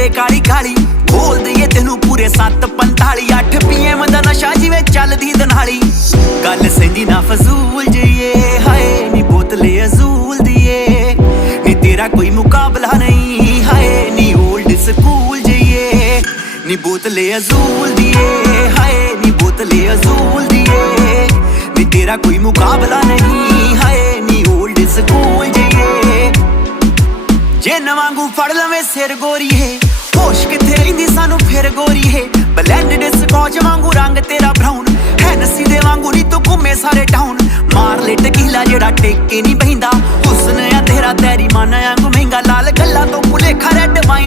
दे काली काली बोल दईए तेनू पूरे 7:45 8 PM दा नशा जिवें चलदी दनाली गल सेंदी ना फजूल जइए हाय नी बोतले अजूल दिए नी तेरा कोई मुकाबला नहीं हाय नी ओल्ड स्कूल जइए नी बोतले अजूल दिए हाय नी बोतले अजूल दिए नी तेरा कोई मुकाबला नहीं हाय नी ओल्ड स्कूल जइए जे नवांगू फड़ लवे सिर गोरी है होश किथे रहिंदी सानू फिर गोरी है ब्लेंडेड स्कॉच वांगू रंग तेरा ब्राउन है नसी दे वांगू नी तू घूमे सारे टाउन मार ले टकीला जेड़ा टेके नहीं बहिंदा हुस्न आ तेरा तेरी मन आंगू महंगा लाल